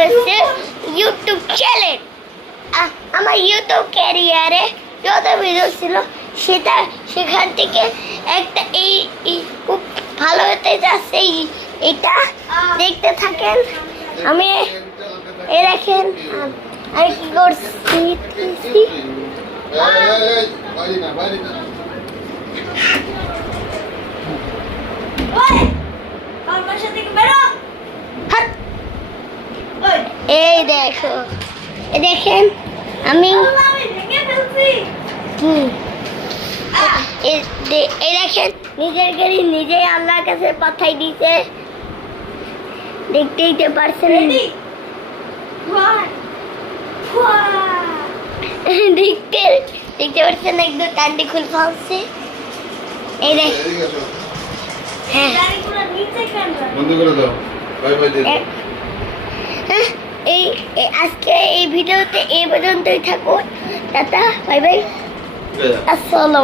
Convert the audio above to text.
হচ্ছে YouTube channel. আমার YouTube ক্যারিয়ারে যত ভিডিও ছিল সেখান থেকে একটা এই খুব ভালো হতে যাচ্ছে। এটা দেখতে থাকেন। আমি দেখেন আমি কি করছি। এই দেখো, দেখেন আমি এই দেখেন নিজের গাড়ি নিজেই আল্লাহর কাছে পাঠাই দিতে। দেখতেই তো পারছেন, দেখতে পাচ্ছেন একদম টান্ডি খুল ফালছে। এই দেখ, হ্যাঁ এই আজকে এই ভিডিওতে এই পর্যন্তই থাকুন। টাটা, বাই বাই, আসসালাম।